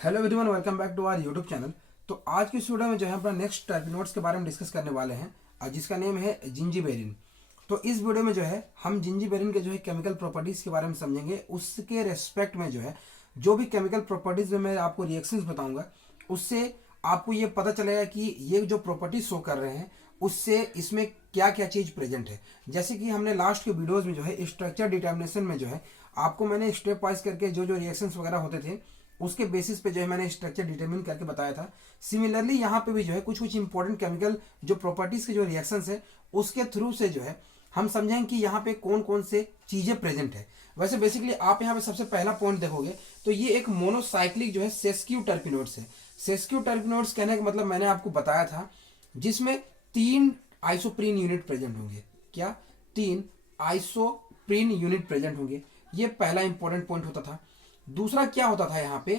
Hello everyone, welcome back to our YouTube channel. तो आज की इस वीडियो में जो है अपना नेक्स्ट टर्पिनोड्स के बारे में डिस्कस करने वाले हैं, जिसका नेम है जिंजीबेरिन। तो इस वीडियो में जो है हम जिंजीबेरिन के जो है केमिकल प्रॉपर्टीज़ के बारे में समझेंगे। उसके रेस्पेक्ट में जो भी केमिकल प्रॉपर्टीज़ में मैं आपको रिएक्शंस बताऊंगा, उससे आपको ये पता चलेगा कि ये जो प्रॉपर्टीज शो कर रहे हैं उससे इसमें क्या क्या चीज़ प्रेजेंट है। जैसे कि हमने लास्ट के वीडियोज़ में जो है स्ट्रक्चर डिटर्मिनेशन में जो है आपको मैंने स्टेप वाइज करके जो रिएक्शंस वगैरह होते थे उसके बेसिस पे जो है मैंने स्ट्रक्चर डिटरमिन करके बताया था। सिमिलरली यहाँ पे भी जो है कुछ कुछ इंपॉर्टेंट केमिकल जो प्रॉपर्टीज के जो रिएक्शंस है उसके थ्रू से जो है हम समझेंगे कि यहाँ पे कौन कौन से चीजें प्रेजेंट है। वैसे बेसिकली आप यहाँ पे सबसे पहला पॉइंट देखोगे तो ये एक मोनोसाइक्लिक जो है सेस्क्यू टर्पिनोड्स है। सेस्क्यू टर्पिनोड्स कहने का मतलब मैंने आपको बताया था जिसमें 3 आइसोप्रीन यूनिट प्रेजेंट होंगे। क्या? 3 आइसोप्रीन यूनिट प्रेजेंट होंगे। ये पहला इंपॉर्टेंट पॉइंट होता था। दूसरा क्या होता था यहाँ पे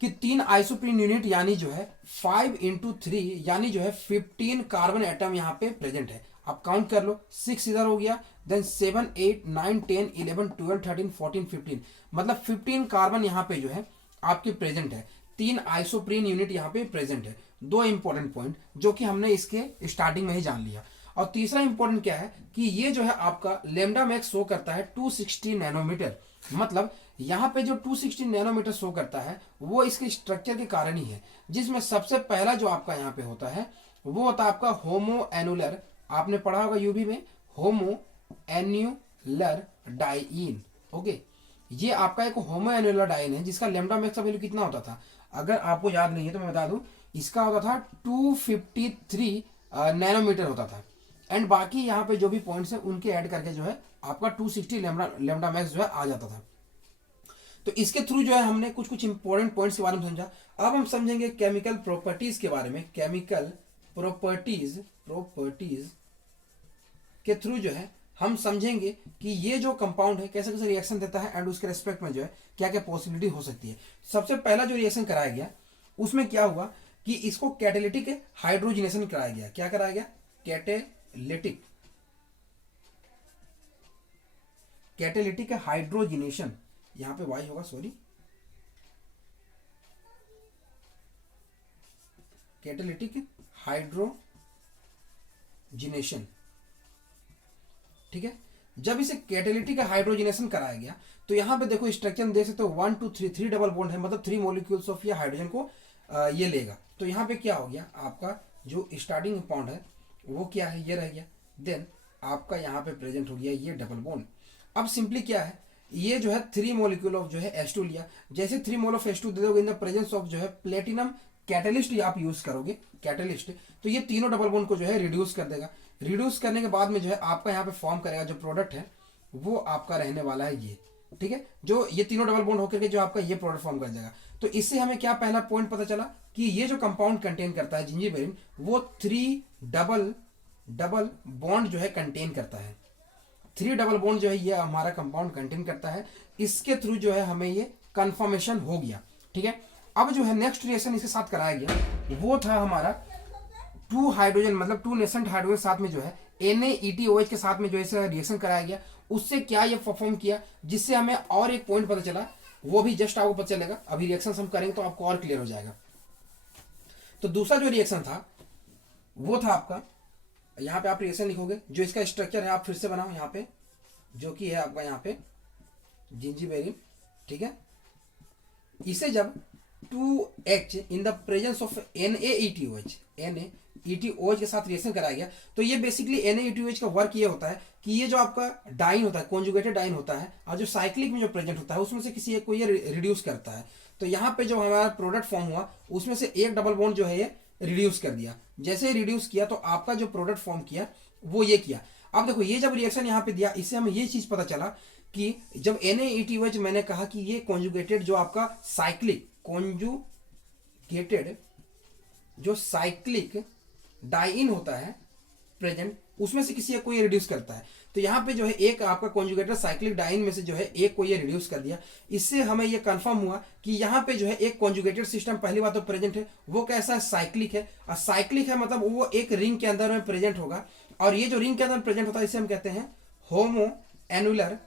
कि 3 आइसोप्रीन यूनिट यानी जो है 5 × 3 यानी जो है 15 कार्बन एटम यहाँ पे प्रेजेंट है। आप काउंट कर लो, 6 इधर हो गया, देन 7 8 9 10 11 12 13 14 15, मतलब 15 कार्बन यहाँ पे जो है आपके प्रेजेंट है। 3 आइसोप्रीन यूनिट यहाँ पे प्रेजेंट है। 2 इंपॉर्टेंट पॉइंट जो कि हमने इसके स्टार्टिंग में ही जान लिया। और तीसरा इंपॉर्टेंट क्या है कि ये जो है आपका लेमडा मैक्स शो करता है 260 नैनोमीटर। मतलब यहाँ पे जो 260 नैनोमीटर शो करता है वो इसके स्ट्रक्चर के कारण ही है, जिसमें सबसे पहला जो आपका यहाँ पे होता है वो होता है आपका होमो एनुलर। आपने पढ़ा होगा यूबी में, होमो एन्युलर डाइइन। ओके, ये आपका एक होमो एनुलर डाइइन है जिसका लेमडा मैक्स का वैल्यू कितना होता था, अगर आपको याद नहीं है तो मैं बता दूं, इसका होता था 253 नैनोमीटर होता था। एंड बाकी यहाँ पे जो भी पॉइंट्स हैं उनके ऐड करके जो है आपका 260 लेमडा मैक्स जो है आ जाता था। तो इसके थ्रू जो है हमने कुछ कुछ इंपॉर्टेंट पॉइंट्स के बारे में समझा। अब हम समझेंगे केमिकल प्रॉपर्टीज के बारे में। केमिकल प्रॉपर्टीज के थ्रू जो है हम समझेंगे कि ये जो कंपाउंड है कैसे कैसे रिएक्शन देता है एंड उसके रेस्पेक्ट में जो है क्या क्या पॉसिबिलिटी हो सकती है। सबसे पहला जो रिएक्शन कराया गया उसमें क्या हुआ कि इसको कैटेलिटिक हाइड्रोजिनेशन कराया गया। क्या कराया गया? Catalytic hydrogenation. यहां पे वाई होगा, सॉरी, कैटेलिटिक हाइड्रोजिनेशन। ठीक है, जब इसे कैटेलिटिक हाइड्रोजिनेशन कराया गया तो यहां पे देखो स्ट्रक्चर देख सकते हो 1 2 3 3 डबल बॉन्ड है, मतलब 3 मॉलिक्यूल्स ऑफ ये हाइड्रोजन को ये लेगा। तो यहाँ पे क्या हो गया, आपका जो स्टार्टिंग बॉन्ड है वो क्या है, ये रह गया। देन आपका यहाँ पे प्रेजेंट हो गया ये डबल बॉन्ड। अब सिंपली क्या है, ये जो है 3 मॉलिक्यूल ऑफ जो है H2 लिया। जैसे 3 मोल ऑफ H2 दे दोगे इन द प्रेजेंस ऑफ जो है प्लेटिनम कैटलिस्ट आप यूज करोगे, कैटलिस्ट, तो ये तीनों डबल बॉन्ड को जो है रिड्यूस कर देगा। रिड्यूस करने के बाद में जो है आपका यहाँ पे फॉर्म करेगा जो प्रोडक्ट है वो आपका रहने वाला है ये। ठीक है, जो ये तीनों डबल बॉन्ड होकर के जो आपका ये प्रोडक्ट फॉर्म कर देगा। तो इससे हमें क्या पहला पॉइंट पता चला कि ये जो कंपाउंड कंटेन करता है जिंजीबेरिन वो 3 डबल बॉन्ड जो है कंटेन करता है। 3 डबल बॉन्ड जो है ये हमारा कंपाउंड कंटेन करता है। इसके थ्रू जो है हमें ये कंफर्मेशन हो गया। ठीक है, अब जो है नेक्स्ट रिएक्शन इसके साथ कराया गया वो था हमारा 2 हाइड्रोजन, मतलब 2 नेसेंट हाइड्रोजन साथ में जो है NaETOH के साथ में जो है रिएक्शन कराया गया। उससे क्या ये परफॉर्म किया, जिससे हमें और एक पॉइंट पता चला, वो भी जस्ट आपको पता चलेगा। अभी रिएक्शन हम करेंगे तो आपको और क्लियर हो जाएगा। तो दूसरा जो रिएक्शन था वो था आपका, यहाँ पे आप रिएक्शन लिखोगे, जो इसका स्ट्रक्चर है आप फिर से बनाओ यहाँ पे, जो कि है आपका यहाँ पे जिंजीबेरिन। ठीक है, इसे जब 2H in the presence of NaETOH के साथ रिएक्शन कराया गया तो ये बेसिकली NaETOH का वर्क ये होता है कि ये जो आपका डाइन होता है, कॉन्जुगेटेड डाइन होता है, और जो साइक्लिक में जो प्रेजेंट होता है उसमें से किसी एक को ये रिड्यूस करता है। तो यहाँ पे जो हमारा प्रोडक्ट फॉर्म हुआ उसमें से एक डबल बॉन्ड जो है ये रिड्यूस कर दिया। जैसे ही रिड्यूस किया तो आपका जो प्रोडक्ट फॉर्म किया वो ये किया। अब देखो ये जब रिएक्शन यहाँ पे दिया इससे हमें ये चीज पता चला कि जब NaETOH मैंने कहा कि ये कॉन्जुगेटेड जो आपका साइक्लिक कॉन्जुगेटेड जो साइक्लिक डाइन होता है प्रेजेंट, उसमें से किसी एक को ये रिड्यूस करता है। तो यहाँ पे जो है एक आपका कॉन्जुगेटेड साइक्लिक डाइन में से जो है एक को ये रिड्यूस कर दिया। इससे हमें ये कंफर्म हुआ कि यहाँ पे जो है एक कॉन्जुगेटेड सिस्टम पहली बात तो प्रेजेंट है, वो कैसा है, साइक्लिक है। और साइक्लिक है मतलब वो एक रिंग के अंदर में प्रेजेंट होगा, और ये जो रिंग के अंदर प्रेजेंट होता है इसे हम कहते हैं होमो एनुलर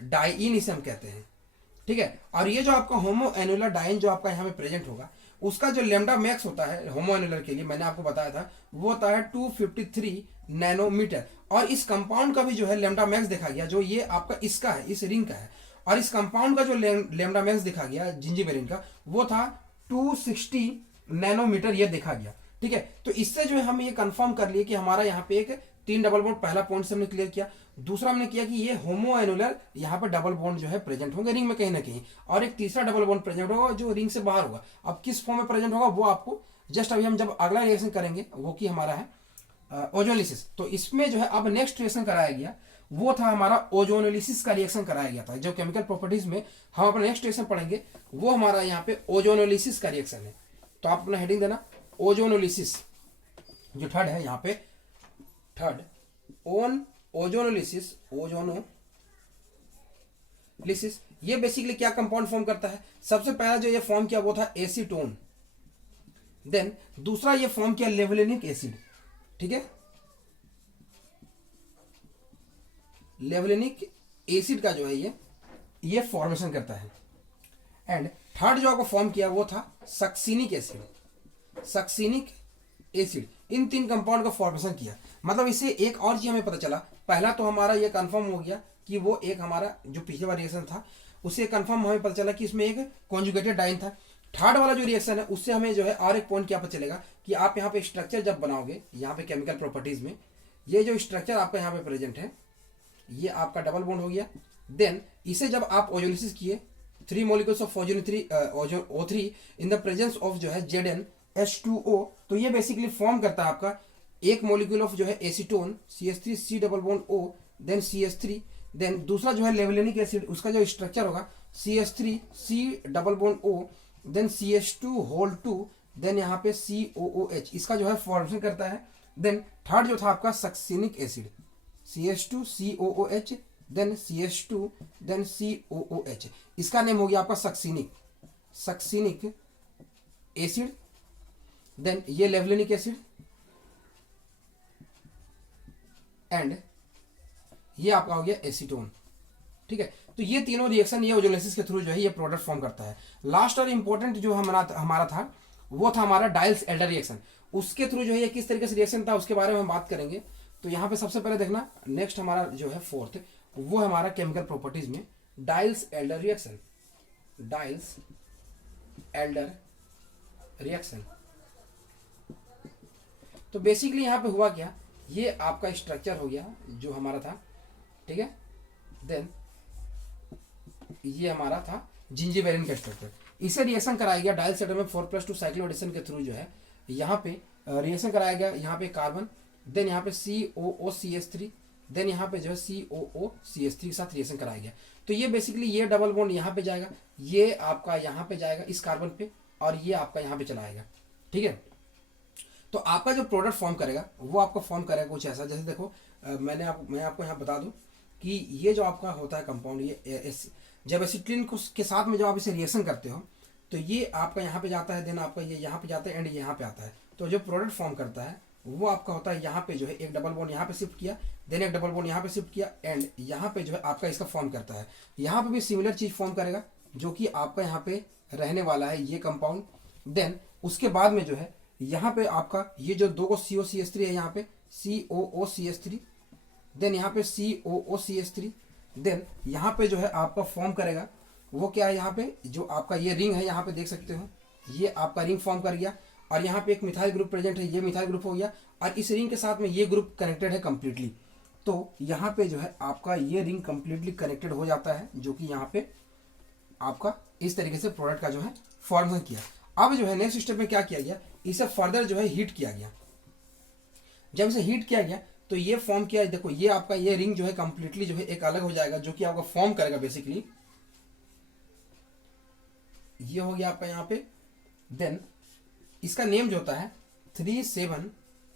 डाइइन, इसे हम कहते हैं। ठीक है। और ये जो आपका होमो एनुलर डाइन जो आपका यहाँ पे प्रेजेंट होगा, उसका जो लेमडा मैक्स होता है होमो एनुलर के लिए, मैंने आपको बताया था, वो होता है 253 नैनोमीटर। और इस कंपाउंड का भी जो है लेमडा मैक्स देखा गया, जो ये आपका इसका है, इस रिंग का है। और इस कंपाउंड का जो लेमडा मैक्स देखा गया जिंजीबेरिन का, वो था 260 नैनोमीटर, ये देखा गया। ठीक है, तो इससे जो है हम ये कंफर्म कर लिए कि हमारा यहाँ पे एक 3 डबल बॉन्ड, पहला पॉइंट से हमने क्लियर किया। दूसरा हमने किया कि ये होमो एनुलर यहाँ पे डबल बॉन्ड जो है प्रेजेंट होंगे रिंग में कहीं ना कहीं, और एक तीसरा डबल बॉन्ड प्रेजेंट होगा जो रिंग से बाहर होगा। अब किस फॉर्म में प्रेजेंट होगा वो आपको जस्ट अभी हम जब अगला रिएक्शन करेंगे, वो की हमारा है ओजोनलिसिस। तो इसमें जो है अब नेक्स्ट रिएक्शन कराया गया वो था हमारा ओजोनोलिसिस का रिएक्शन कराया गया था। जो केमिकल प्रॉपर्टीज में हम अपना नेक्स्ट रिएक्शन पढ़ेंगे वो हमारा यहाँ पे ओजोनोलिसिस का रिएक्शन है। तो आप अपना हेडिंग देना ओजोनोलिसिस, जो थर्ड है यहाँ पे, थर्ड ओन ओजोनोलिसिस। ओजोनोलिसिस ये बेसिकली क्या कंपाउंड फॉर्म करता है? सबसे पहला जो ये फॉर्म किया वो था एसीटोन, देन दूसरा ये फॉर्म किया लेवलिनिक एसिड। ठीक है, लेवलिनिक एसिड का जो है ये फॉर्मेशन करता है। एंड थर्ड जो आपको फॉर्म किया वो था succinic acid. Succinic acid in तीन कंपाउंड का फॉर्मेशन किया। मतलब इससे एक और चीज हमें पता चला, पहला तो हमारा ये कंफर्म हो गया कि वो एक हमारा जो पिछले वाला रिएक्शन था उससे कंफर्म हमें पता चला कि इसमें एक कॉन्जुगेटेड डाइन था। थर्ड वाला जो रिएक्शन है उससे हमें जो है और एक पॉइंट क्या पता चलेगा कि आप यहाँ पे स्ट्रक्चर जब बनाओगे, यहाँ पे केमिकल प्रॉपर्टीज में ये जो स्ट्रक्चर आपका यहाँ पे प्रेजेंट है, ये आपका डबल बॉन्ड हो गया। देन इसे जब आप ओजोलिसिस किए 3 molecules of O3 in the presence of जो है ZnH2O, तो ये बेसिकली फॉर्म करता है आपका एक मॉलिक्यूल ऑफ जो है acetone CH3 C double bond O, then CH3, then दूसरा जो है लेवलिनिक एसिड, उसका जो स्ट्रक्चर होगा CH3 C double bond O, then CH2 whole 2, then यहाँ पे COOH, इसका जो है फॉर्मेशन करता है। देन थर्ड जो था आपका succinic acid, CH2 COOH, then CH2, then COOH, इसका नेम हो गया आपका सक्सिनिक एसिड। देन ये लेवलिनिक एसिड एंड ये आपका हो गया एसीटोन। ठीक है, तो ये तीनों रिएक्शन ये ओजोलिसिस के थ्रू जो है ये प्रोडक्ट फॉर्म करता है। लास्ट और इंपॉर्टेंट जो हमारा था वो था हमारा डाइल्स एल्डर रिएक्शन। उसके थ्रू जो है ये किस तरीके से रिएक्शन था उसके बारे में हम बात करेंगे। तो यहाँ पे सबसे पहले देखना, नेक्स्ट हमारा जो है फोर्थ, वो हमारा केमिकल प्रॉपर्टीज में डाइल्स एल्डर रिएक्शन। डाइल्स एल्डर रिएक्शन, तो बेसिकली यहाँ पे हुआ क्या, ये आपका स्ट्रक्चर हो गया जो हमारा था। ठीक है, देन ये हमारा था जिंजीबेरिन का स्ट्रक्चर। इसे रिएक्शन कराया गया डाइल्स एल्डर में 4+2 साइक्लोएडिशन के थ्रू जो है यहाँ पे रिएक्शन कराया गया। यहाँ पे कार्बन, देन यहाँ पे COOCH3, देन यहाँ पे जो है COOCH3 के साथ रिएक्शन कराया गया। तो ये बेसिकली ये डबल बॉन्ड यहाँ पे जाएगा, ये आपका यहाँ पे जाएगा इस कार्बन पे, और ये आपका यहाँ पे चला आएगा। ठीक है, तो आपका जो प्रोडक्ट फॉर्म करेगा वो आपका फॉर्म करेगा कुछ ऐसा, जैसे देखो मैं आपको यहाँ बता दूं कि ये जो आपका होता है कंपाउंड, ये जब एसिटिलीन के साथ में जब आप इसे रिएक्शन करते हो तो ये आपका यहाँ पे जाता है, देन आपका ये यहाँ पे जाता है, एंड यहाँ पे आता है। तो जो प्रोडक्ट फॉर्म करता है वो आपका होता है यहाँ पे जो है एक डबल बॉन्ड यहाँ पे शिफ्ट किया, देन एक डबल बॉन्ड यहाँ पे शिफ्ट किया, एंड यहाँ पे जो है आपका इसका फॉर्म करता है। यहाँ पे भी सिमिलर चीज फॉर्म करेगा जो कि आपका यहाँ पे रहने वाला है ये कंपाउंड। देन उसके बाद में जो है यहाँ पे आपका ये जो दो को COCH3 है, यहाँ पे COOCH3, देन यहाँ पे COOCH3, देन यहाँ पे जो है आपका फॉर्म करेगा वो क्या है, यहाँ पे जो आपका ये रिंग है यहाँ पे देख सकते हो, ये आपका रिंग फॉर्म कर गया, और यहाँ पे एक मिथाइल ग्रुप प्रेजेंट है, ये मिथाइल ग्रुप हो गया, और इस रिंग के साथ में ये ग्रुप कनेक्टेड है कंप्लीटली। तो यहाँ पे जो है आपका ये रिंग कंप्लीटली कनेक्टेड हो जाता है, जो कि यहाँ पे आपका इस तरीके से प्रोडक्ट का जो है फॉर्मेशन किया। अब जो है नेक्स्ट स्टेप में क्या किया गया, इसे फर्दर जो है हीट किया गया। जब इसे हीट किया गया तो ये फॉर्म किया, देखो ये आपका ये रिंग जो है कंप्लीटली जो है एक अलग हो जाएगा, जो कि आपका फॉर्म करेगा बेसिकली, ये हो गया आपका यहाँ पे। देन इसका नेम जो होता है 3,7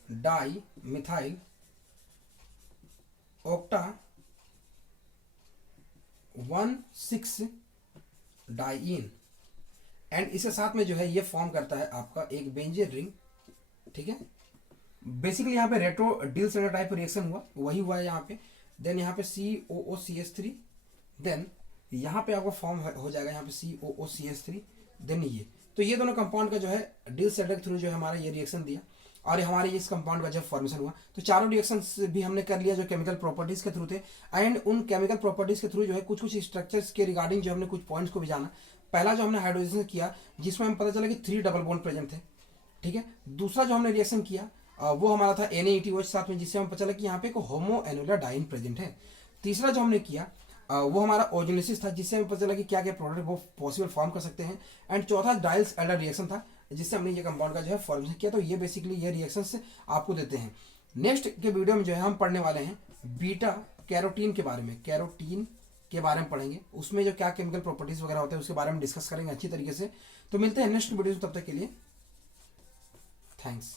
di methyl octa 1,6 diene, and इसके साथ में जो है ये फॉर्म करता है आपका एक बेंजीन रिंग। ठीक है, बेसिकली यहाँ पे रेट्रो डिल्स टाइप रिएक्शन हुआ, वही हुआ है यहाँ पे। देन यहाँ पे COOCH3, देन यहाँ पे आपका फॉर्म हो जाएगा यहाँ पे COOCH3, देन ये। तो ये दोनों कंपाउंड का जो है डिसल्फाइड थ्रू जो है हमारा ये रिएक्शन दिया और हमारे इस कंपाउंड का जब फॉर्मेशन हुआ। तो चारों रिएक्शंस भी हमने कर लिया जो केमिकल प्रॉपर्टीज के थ्रू थे। एंड उन केमिकल प्रॉपर्टीज के थ्रू जो है कुछ कुछ स्ट्रक्चर्स के रिगार्डिंग जो हमने कुछ पॉइंट्स को भी जाना। पहला जो हमने हाइड्रोजन किया जिसमें हमें पता चला कि 3 डबल बॉन्ड प्रेजेंट थे, ठीक है। दूसरा जो हमने रिएक्शन किया वो हमारा था NaETOH साथ में, जिससे हमें पता चला कि यहाँ पे एक होमो एनुलर डाइन प्रेजेंट है। तीसरा जो हमने किया वो हमारा ओजोलिसिस था, जिससे हमें पता चला कि क्या क्या प्रोडक्ट वो पॉसिबल फॉर्म कर सकते हैं। एंड चौथा डाइल्स एल्डर रिएक्शन था, जिससे हमने ये कंपाउंड का जो है फॉर्मेशन किया। तो ये बेसिकली ये रिएक्शंस आपको देते हैं। नेक्स्ट के वीडियो में जो है हम पढ़ने वाले हैं बीटा कैरोटीन के बारे में, कैरोटीन के बारे में पढ़ेंगे, उसमें जो क्या केमिकल प्रॉपर्टीज वगैरह होते हैं उसके बारे में डिस्कस करेंगे अच्छी तरीके से। तो मिलते हैं नेक्स्ट वीडियो में, तब तक के लिए थैंक्स।